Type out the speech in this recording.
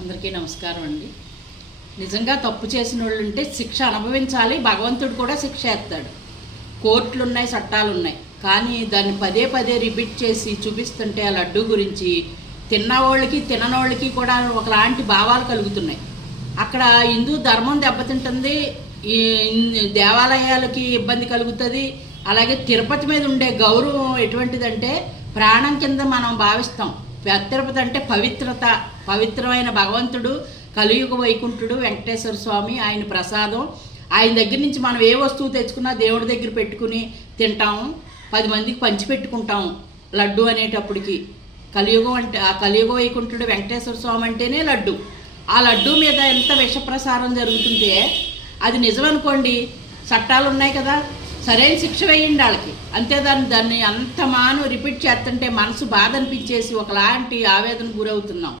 అందరికీ నమస్కారం అండి. నిజంగా తప్పు చేసిన వాళ్ళు ఉంటే శిక్ష అనుభవించాలి. భగవంతుడు కూడా శిక్ష వేస్తాడు. కోర్టులు ఉన్నాయి, చట్టాలు ఉన్నాయి. కానీ దాన్ని పదే పదే రిపీట్ చేసి చూపిస్తుంటే ఆ లడ్డు గురించి తిన్నవాళ్ళకి తిననోళ్ళకి కూడా ఒకలాంటి భావాలు కలుగుతున్నాయి. అక్కడ హిందూ ధర్మం దెబ్బతింటుంది, ఈ దేవాలయాలకి ఇబ్బంది కలుగుతుంది. అలాగే తిరుపతి మీద ఉండే గౌరవం ఎటువంటిదంటే ప్రాణం కింద మనం భావిస్తాం. తిరుపతి అంటే పవిత్రత, పవిత్రమైన భగవంతుడు, కలియుగ వైకుంఠుడు వెంకటేశ్వర స్వామి, ఆయన ప్రసాదం. ఆయన దగ్గర నుంచి మనం ఏ వస్తువు తెచ్చుకున్నా దేవుడి దగ్గర పెట్టుకుని తింటాము, 10 మందికి పంచిపెట్టుకుంటాము. లడ్డు అనేటప్పటికి కలియుగం అంటే ఆ కలియుగ వైకుంఠుడు వెంకటేశ్వర స్వామి అంటేనే లడ్డు. ఆ లడ్డు మీద ఎంత విషప్రసారం జరుగుతుంటే అది నిజమనుకోండి, చట్టాలు ఉన్నాయి కదా, సరైన శిక్ష వేయండి వాళ్ళకి. అంతే దాన్ని అంత రిపీట్ చేస్తుంటే మనసు బాధ అనిపించేసి ఒకలాంటి ఆవేదన గురవుతున్నాం.